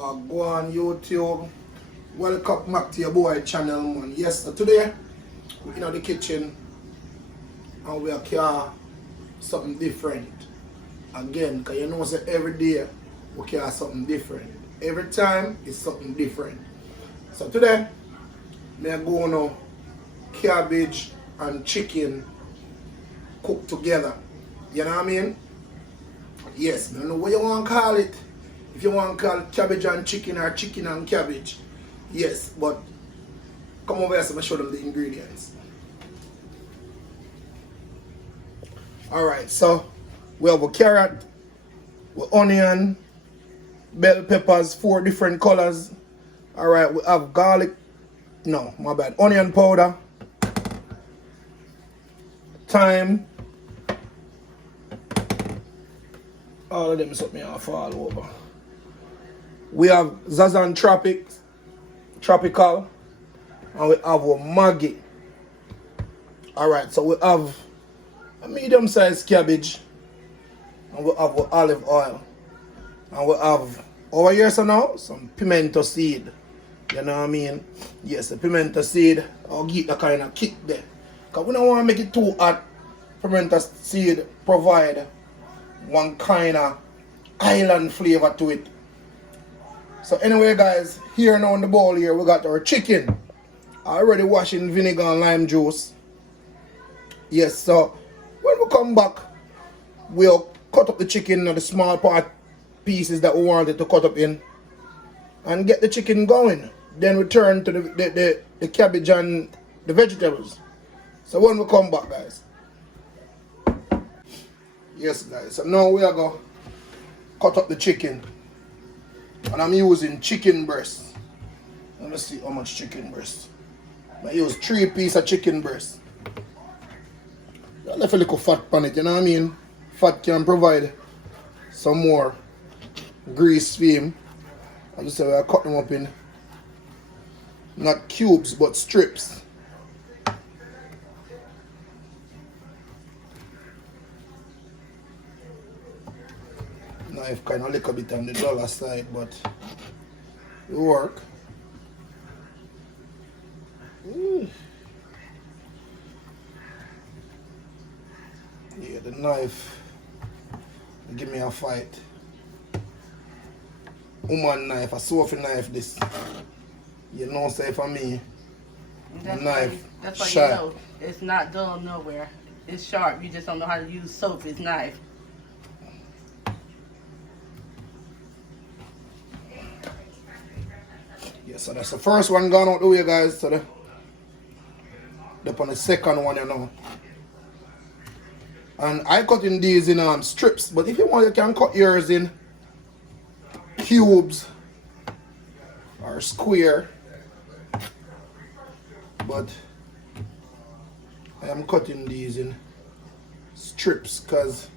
Go on YouTube. Welcome back to your boy channel, man. Yes, so today we're in the kitchen and we are something different. Again, because you know that every day we care something different. Every time it's something different. So today, we are going to cabbage and chicken cooked together. You know what I mean? Yes, I don't know what you want to call it. If you want to call it cabbage and chicken or chicken and cabbage. Yes, but come over here so I show them the ingredients. Alright, so we have a carrot, with onion, bell peppers, 4 different colors. Alright, we have garlic, no, my bad, onion powder, thyme. All of them something off all over. We have Zazan tropical, and we have a Maggi. Alright, so we have a medium-sized cabbage, and we have olive oil, and we have over here so now some pimento seed. You know what I mean? Yes, the pimento seed. I'll get the kind of kick there, because we don't want to make it too hot. Pimento seed provide one kind of island flavor to it. So anyway guys, here now in the bowl here we got our chicken. I already washed in vinegar and lime juice. Yes, so when we come back, we'll cut up the chicken into the small part pieces that we wanted to cut up in and get the chicken going. Then we turn to the cabbage and the vegetables. So when we come back guys. Yes guys, so now we are going to cut up the chicken. And I'm using chicken breast. Let me see how much chicken breast. I use 3 pieces of chicken breast. I left a little fat on it, you know what I mean? Fat can provide some more grease for him. I just say I cut them up in not cubes but strips. Knife kind of little bit on the duller side, but it work. Yeah, the knife give me a fight. Woman knife, a soft knife this. You know, say for me, that's knife that's why sharp. you know it's not dull nowhere. It's sharp. You just don't know how to use Sophie's knife. Yeah, so that's the first one gone out the way guys. So the on the second one, you know. And I cut in these in strips, but if you want you can cut yours in cubes or square. But I am cutting these in strips because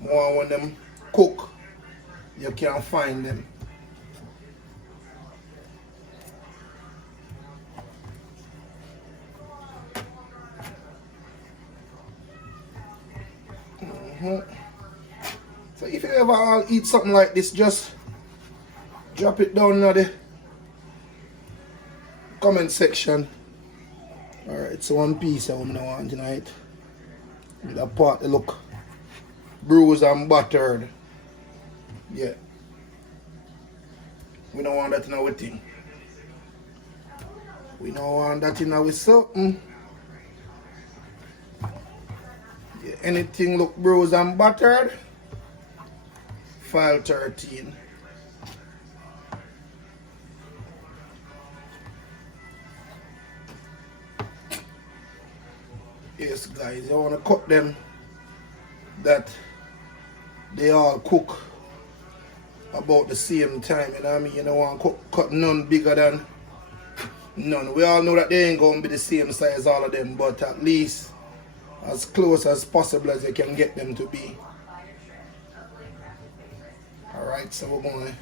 when them cook you can't find them. So if you ever all eat something like this, just drop it down in the comment section. Alright, so one piece I want tonight. With a part that look bruised and battered. Yeah. We don't want that in our thing. We don't want that in our something. Yeah, anything look bruised and battered. File 13. Yes guys, you want to cut them that they all cook about the same time, you know what I mean? You don't want to cut none bigger than none. We all know that they ain't going to be the same size all of them, but at least as close as possible as you can get them to be. Alright, so we're going to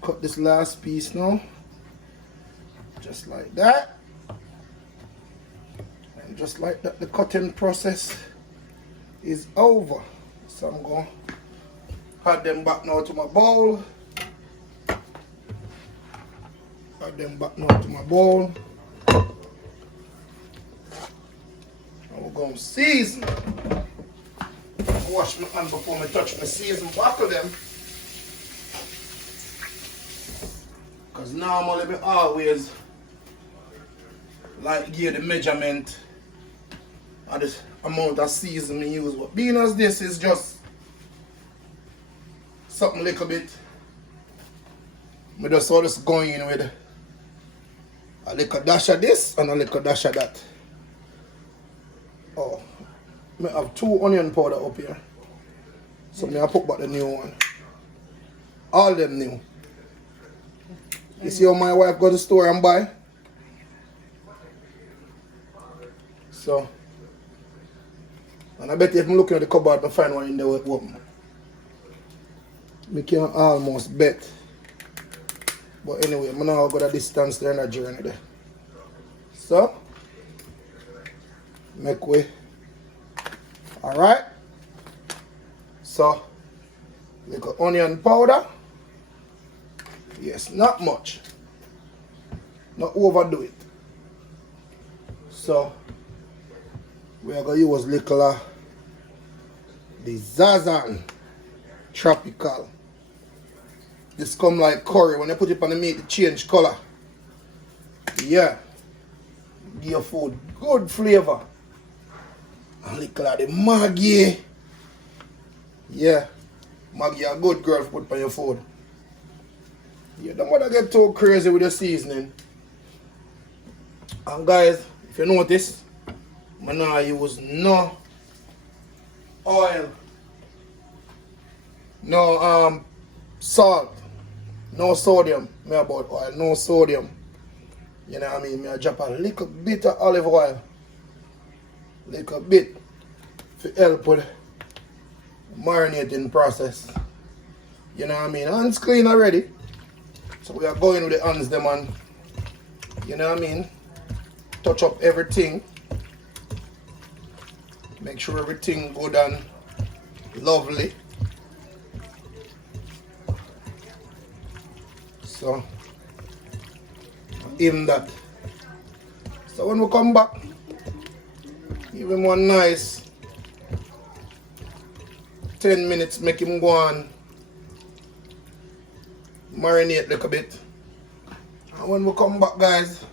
cut this last piece now. Just like that. And just like that, the cutting process is over. So I'm going to add them back now to my bowl. them back now to my bowl. And we're going to season. Wash my hand before I touch my season. Buckle them. Because normally we always like give the measurement of the amount of season I use. But being as this is just something little bit, I just always go in with a little dash of this and a little dash of that. Oh, I have 2 onion powder up here. So I put back the new one. All them new. You see how my wife go to the store and buy? So, and I bet if I'm looking at the cupboard, I find one in there with open. I can almost bet. But anyway, I'm now got a distance there in the journey there. So, make way. Alright. So, little onion powder. Yes, not much. Not overdo it. So, we are going to use little the Zazan Tropical. This come like curry. When you put it on the meat, it change color. Yeah. Give your food good flavor. And little of the Maggi. Yeah. Maggi a good girl to put on your food. You don't want to get too crazy with the seasoning. And guys, if you notice, I now use no oil, no salt, no sodium. Me about oil, no sodium. You know what I mean? I drop a little bit of olive oil, little bit, to help with the marinating process. You know what I mean? Hands clean already. So we are going with the hands them and, you know what I mean, touch up everything. Make sure everything good and lovely. So, even that. So when we come back, give him one nice 10 minutes, make him go on marinate a little bit. And when we come back, guys,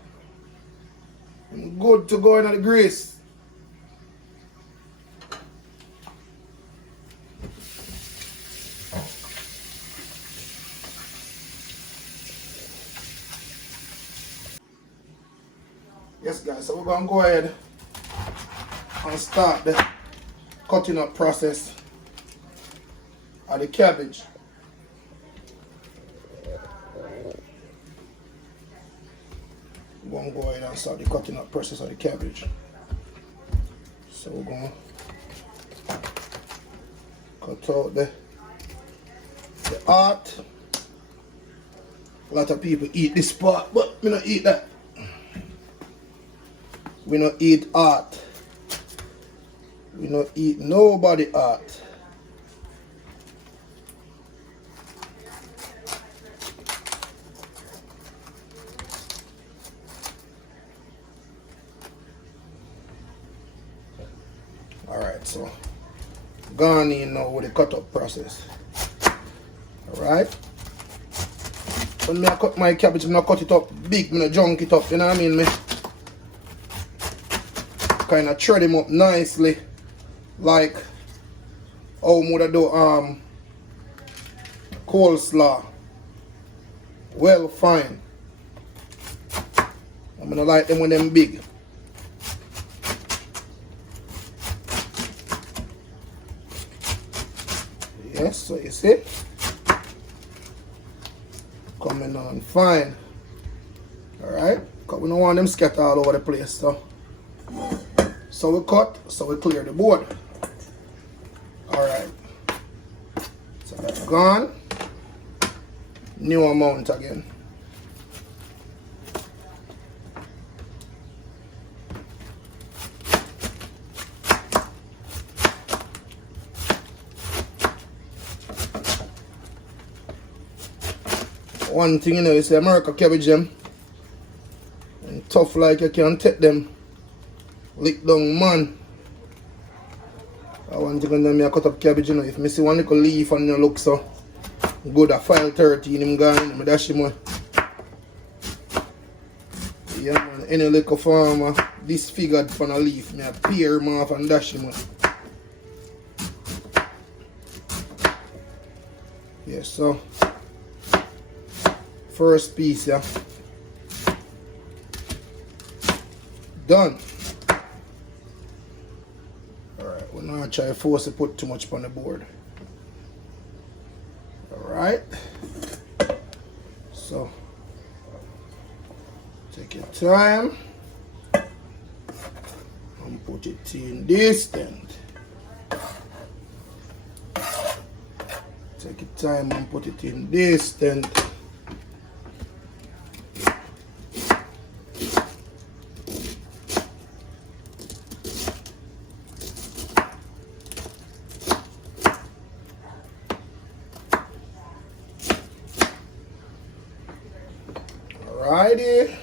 I'm good to go in the grease. Yes, guys, so we're going to go ahead and start the cutting up process of the cabbage. We're going to go ahead and start the cutting up process of the cabbage. So we're going to cut out the heart. A lot of people eat this part, but we don't eat that. We don't eat heart. We don't eat nobody heart. Alright, so gone in now with the cut up process. Alright. When I cut my cabbage, I'm not cut it up big, I'm not junk it up, you know what I mean? Me kind of shred them up nicely, like how I would do coleslaw. Well fine. I'm gonna like them when them big. Yes, so you see, coming on fine. All right, because we don't want them scattered all over the place. So we cut, so we clear the board. Alright. So that's gone. New amount again. One thing you know is the American cabbage them, tough like you can take them. Lick down, man. I want to go and I cut up cabbage, you know. If I see one little leaf and you look so good at file 13, him gone, I dash him away. Yeah, man. Any little farmer disfigured from a leaf, I peer him off and dash him away. Yeah, so first piece, yeah. Done. Alright, we're not trying to force to put too much on the board. Alright. So take your time and put it in this end. Take your time and put it in this end. Alrighty.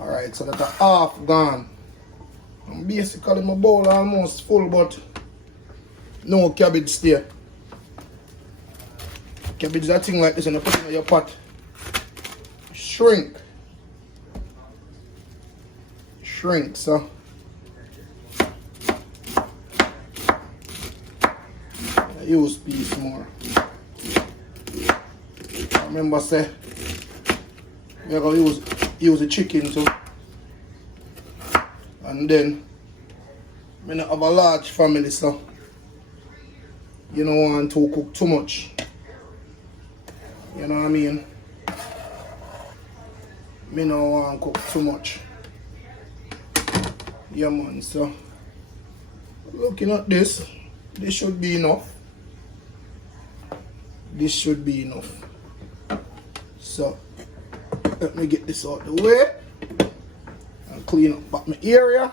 Alright, so that's a half gone. And basically my bowl almost full, but no cabbage there. Cabbage that thing like this and you put it in your pot. Shrink. Shrink, so. I use piece more. I remember say we're gonna use the chicken too. And then we don't have a large family, so you don't want to cook too much. You know what I mean? Me don't want to cook too much. Yeah, man, so looking at this, this should be enough. This should be enough. So let me get this out the way and clean up back my area.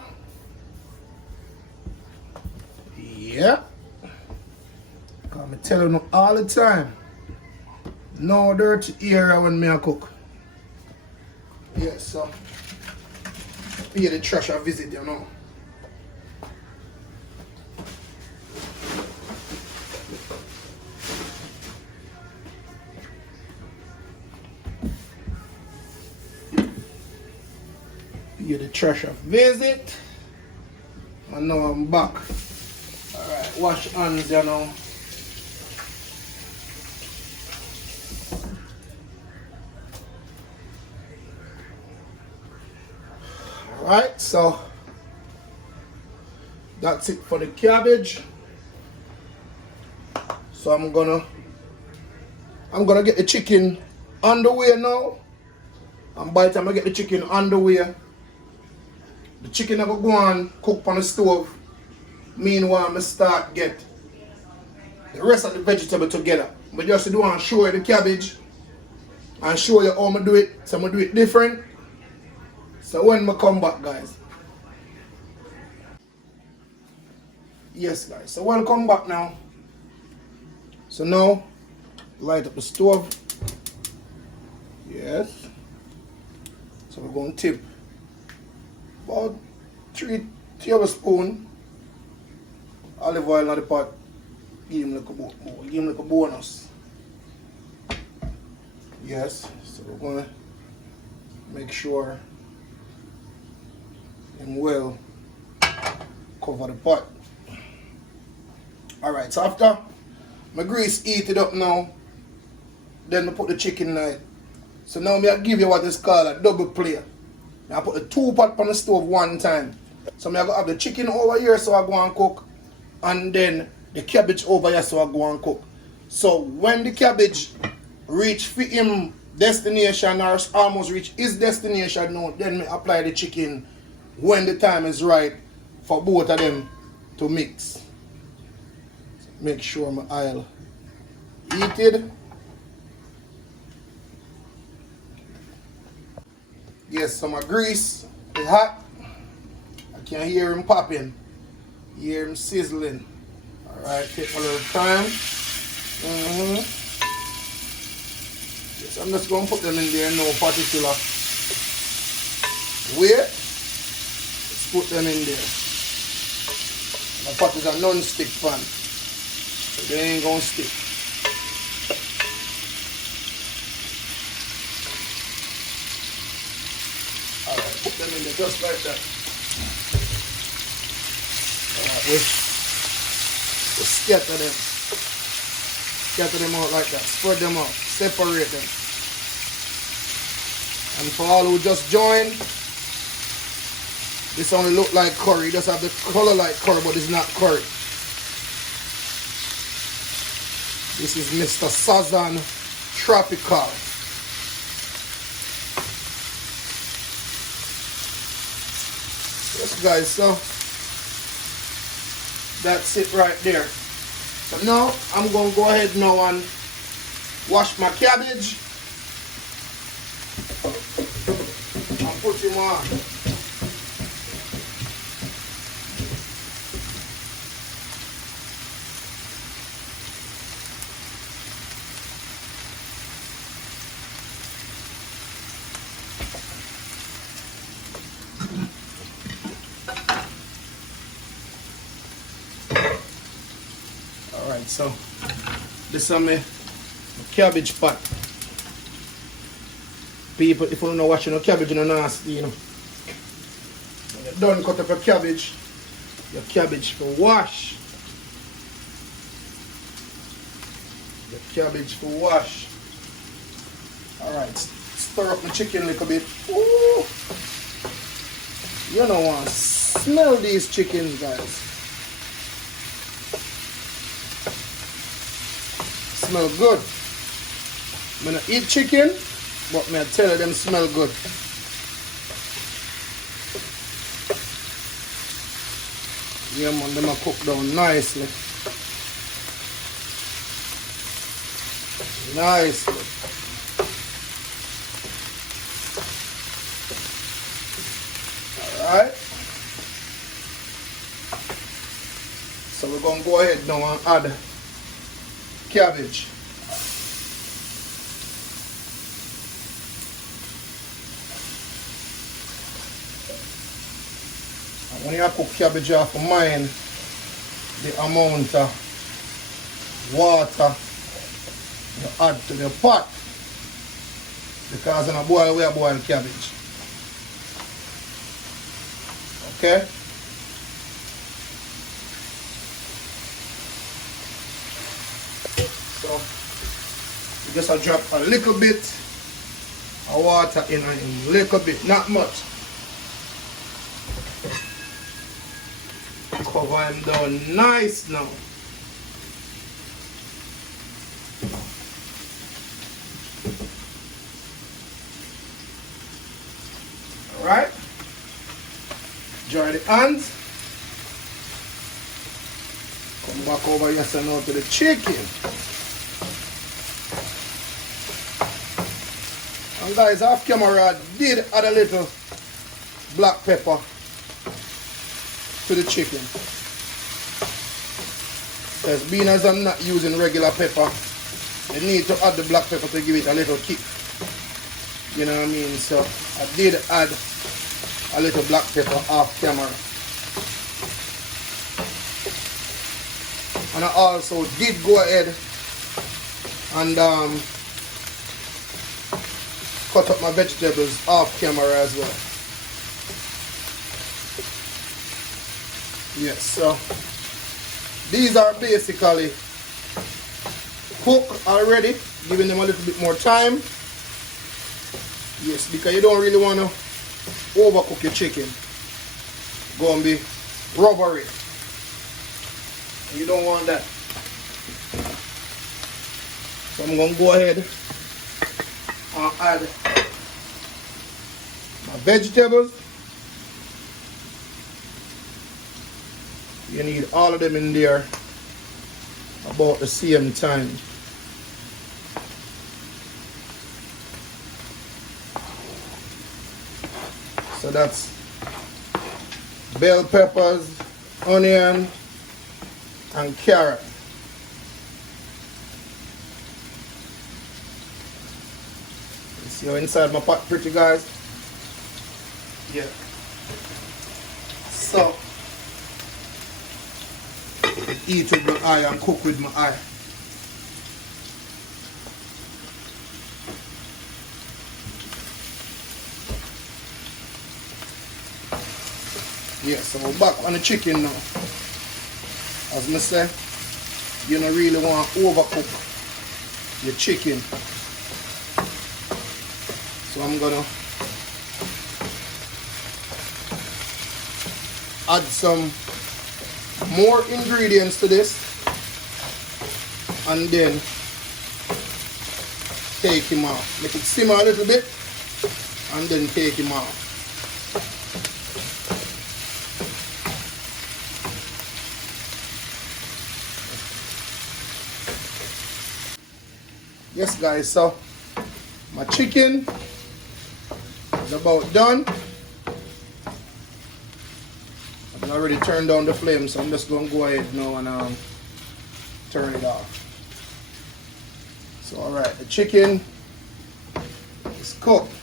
Yeah. I'm telling you all the time. No dirty area when I cook. Yeah, so pay the trash a visit, you know. Pay the trash a visit. And now I'm back. Alright, wash hands, you know. Alright, so that's it for the cabbage. So I'm gonna get the chicken on the way now. And by the time I get the chicken on the way, the chicken I go and cook on the stove. Meanwhile, I start get the rest of the vegetable together. But just do and show you the cabbage and show you how I do it. So I'm gonna do it different. So when I come back, guys. Yes, guys. So when I come back now. So now, light up the stove. Yes. So we're going to tip about 3 tablespoons olive oil in the pot. Give him like a bonus. Yes. So we're going to make sure and well cover the pot. Alright, so after my grease heated up now, then I put the chicken in it. So now I give you what is called a double plate. Now I put the 2 pot on the stove one time. So I go have the chicken over here so I go and cook, and then the cabbage over here so I go and cook. So when the cabbage reach for him destination or almost reach his destination now, then I apply the chicken when the time is right for both of them to mix. Make sure my oil heated. Yes, so my grease is hot. I can hear him popping. Hear him sizzling. Alright, take a little time. Yes, I'm just going to put them in there, no particular Wait. Let's put them in there. The pot is a non-stick pan. So they ain't gonna stick. Alright, put them in there just like that. Alright, we scatter them. Scatter them out like that. Spread them out. Separate them. And for all who just joined, this only look like curry. It does have the color like curry, but it's not curry. This is Mr. Sazan Tropical. Yes, guys, so that's it right there. So now I'm going to go ahead now and wash my cabbage and put him on. Alright, so this is my cabbage pot. People, if you don't know watching your cabbage, you know nasty, you know. When you're done cut up your cabbage for wash. Your cabbage for wash. Alright, stir up my chicken a little bit. Ooh. You don't want to smell these chickens, guys. Smell good. I don't eat chicken, but I tell you them smell good. Yeah man, them are cooked down nicely. Nicely. Alright. So we're going to go ahead now and add cabbage. And when you cook cabbage, you have to mind the amount of water you add to the pot, because in a boil we boil cabbage. Okay? So you just drop a little bit of water in, a little bit, not much. Cover them down nice now. Alright. Dry the hands. Come back over here so now to the chicken. And guys, off camera I did add a little black pepper to the chicken. Because being as I'm not using regular pepper, I need to add the black pepper to give it a little kick. You know what I mean? So I did add a little black pepper off camera. And I also did go ahead and cut up my vegetables off camera as well. Yes, so these are basically cooked already, giving them a little bit more time. Yes, because you don't really want to overcook your chicken. Gonna be rubbery. You don't want that. So I'm gonna go ahead and add my vegetables. You need all of them in there about the same time. So that's bell peppers, onion, and carrot. You see how inside my pot pretty, guys? Yeah. So, eat with my eye and cook with my eye. Yeah, so we're back on the chicken now. As I say, you don't really want to overcook your chicken. So I'm gonna add some more ingredients to this and then take him off. Make it simmer a little bit and then take him off. Yes guys, so my chicken is about done. I've already turned down the flame, so I'm just going to go ahead now and turn it off. So alright, the chicken is cooked.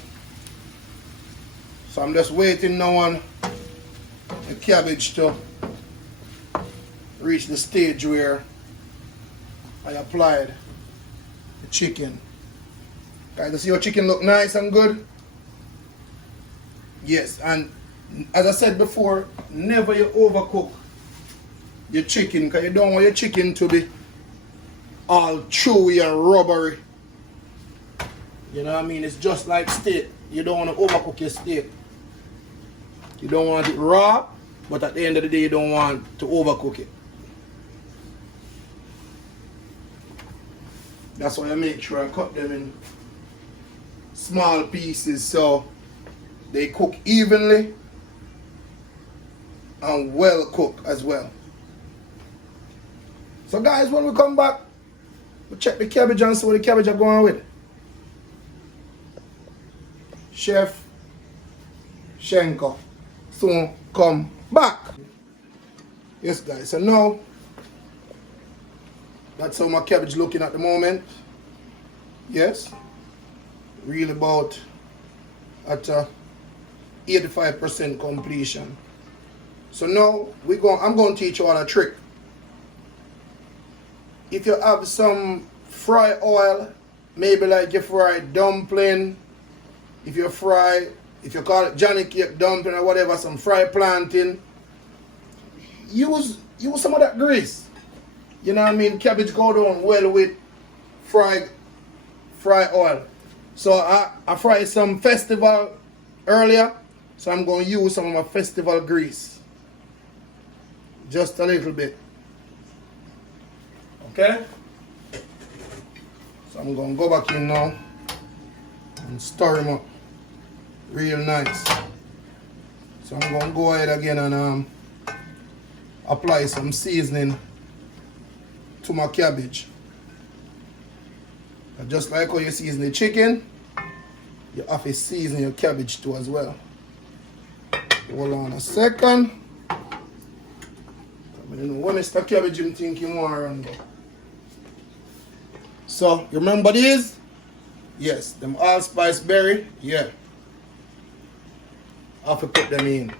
So I'm just waiting now on the cabbage to reach the stage where I applied the chicken. Guys, you see your chicken look nice and good? Yes, and as I said before, never you overcook your chicken, because you don't want your chicken to be all chewy and rubbery. You know what I mean? It's just like steak. You don't want to overcook your steak. You don't want it raw, but at the end of the day, you don't want to overcook it. That's why I make sure I cut them in small pieces so they cook evenly and well cooked as well. So guys, when we come back, we check the cabbage and see what the cabbage are going with. Chef Shenko soon come back. Yes guys, so now that's how my cabbage looking at the moment. Yes, really about at 85% completion. So now I'm going to teach you all a trick. If you have some fry oil, maybe like you fry dumpling, if you call it Johnny cake dumpling or whatever, some fry plantain, use some of that grease. You know what I mean? Cabbage go down well with fry oil. So I fried some festival earlier, so I'm going to use some of my festival grease. Just a little bit. Okay? So I'm going to go back in now and stir him up real nice. So I'm going to go ahead again and apply some seasoning to my cabbage. And just like how you season the chicken, you have to season your cabbage too as well. Hold on a second. I don't know when Mr. Cabbage I'm thinking more and go. So you remember these? Yes, them allspice berry, yeah. I have to put them in.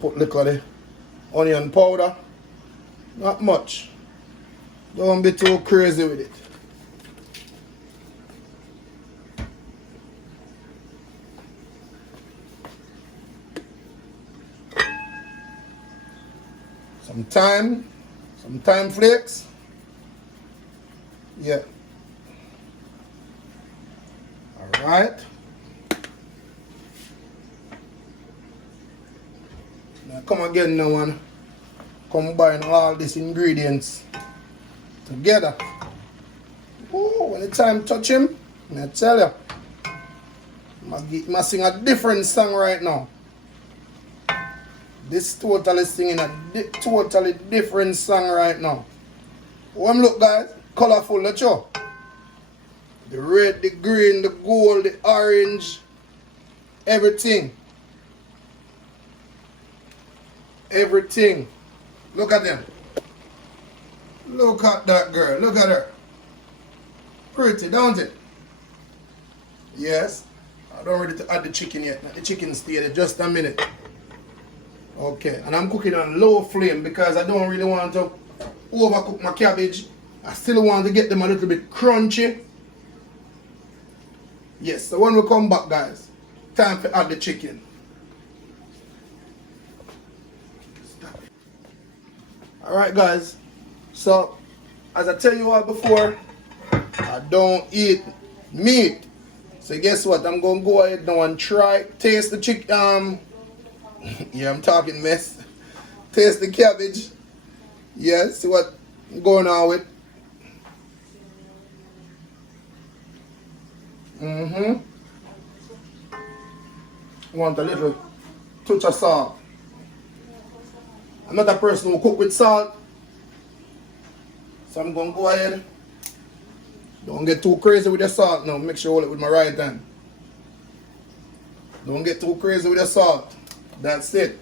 Put little of the onion powder. Not much. Don't be too crazy with it. Some thyme flakes. Yeah. All right. Now come again now and combine all these ingredients together. Oh, when the time touch him, I tell you, I must sing a different song right now. This totally singing a totally different song right now. One look guys, colorful, let's show. The red, the green, the gold, the orange, everything. Everything. Look at them. Look at that girl. Look at her. Pretty, don't it? Yes. I don't ready to add the chicken yet. Let the chicken stay there just a minute. Okay. And I'm cooking on low flame because I don't really want to overcook my cabbage. I still want to get them a little bit crunchy. Yes. So when we come back, guys, time to add the chicken. Alright, guys. So, as I tell you all before, I don't eat meat. So guess what? I'm gonna go ahead now and try taste the chicken. Yeah, I'm talking mess. Taste the cabbage. Yeah, see what I'm going on with. Want a little touch of salt. I'm not a person who cook with salt. So I'm gonna go ahead. Don't get too crazy with the salt now. Make sure I hold it with my right hand. Don't get too crazy with the salt. That's it.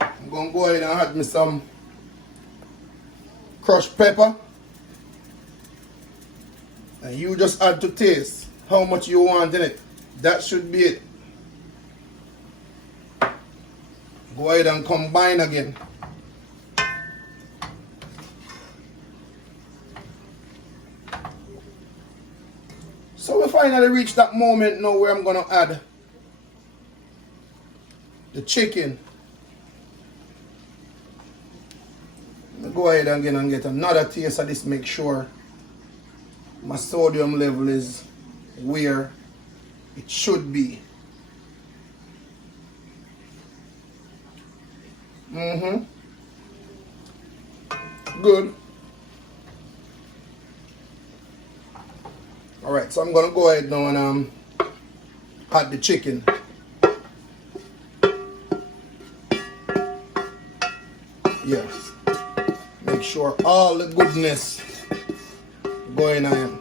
I'm gonna go ahead and add me some crushed pepper. And you just add to taste how much you want in it. That should be it. Go ahead and combine again. So we finally reached that moment now where I'm going to add the chicken. Go ahead again and get another taste of this. Make sure my sodium level is where it should be. Good. Alright, so I'm gonna go ahead now and add the chicken. Yes. Make sure all the goodness going on.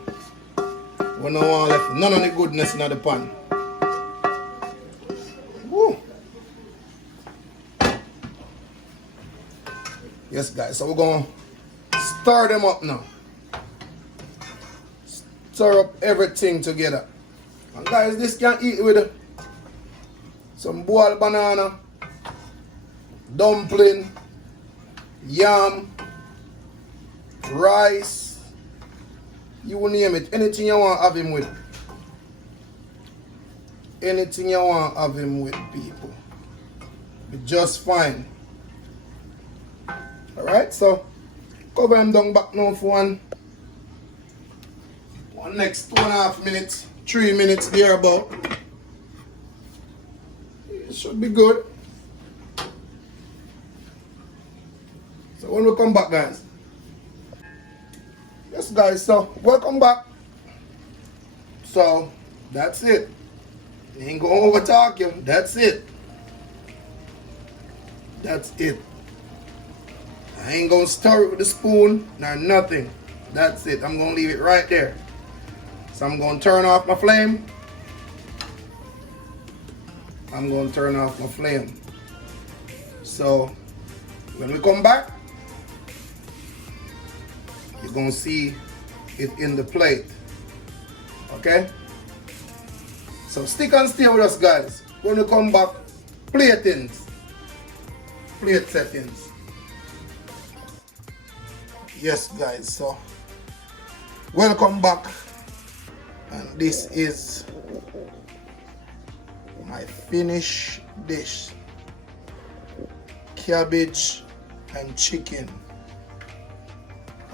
We don't want left none of the goodness in the pan. Woo. Yes, guys, so we're gonna stir them up now. Stir up everything together. And guys, this can eat with some boiled banana, dumpling, yam, rice, you name it. Anything you want to have him with. Anything you want to have him with, people. Be just fine. Alright, so cover him down back now for one next 2.5 minutes, 3 minutes there about. It should be good. So when we come back, guys. Yes, guys, so welcome back. So that's it. Ain't gonna over talk you. That's it. That's it. I ain't gonna stir it with a spoon nor nothing. That's it. I'm gonna leave it right there. So I'm gonna turn off my flame. I'm gonna turn off my flame. So when we come back, you're gonna see it in the plate. Okay? So stick and stay with us, guys. When we come back, platings. Plate settings. Yes, guys, so welcome back. And this is my finished dish. Cabbage and chicken.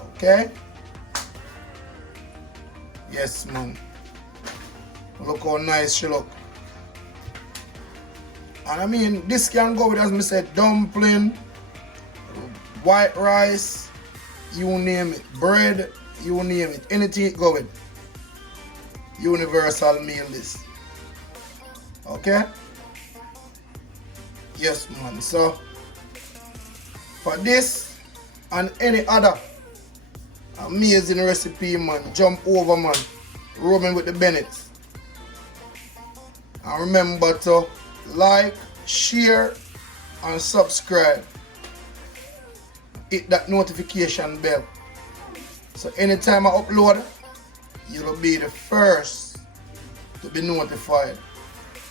Okay? Yes, man. Look how nice she look. And I mean, this can go with, as I said, dumpling, white rice, you name it, bread, you name it, anything it go with. Universal meal list. Okay? Yes, man. So, for this and any other amazing recipe, man, jump over, man. Roaming with the Bennetts. And remember to like, share, and subscribe. Hit that notification bell So anytime I upload, you'll be the first to be notified.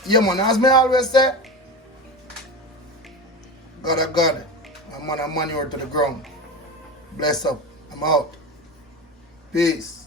Yeah man, as me always say, God a God, a man a manure to the ground. Bless up. I'm out. Peace.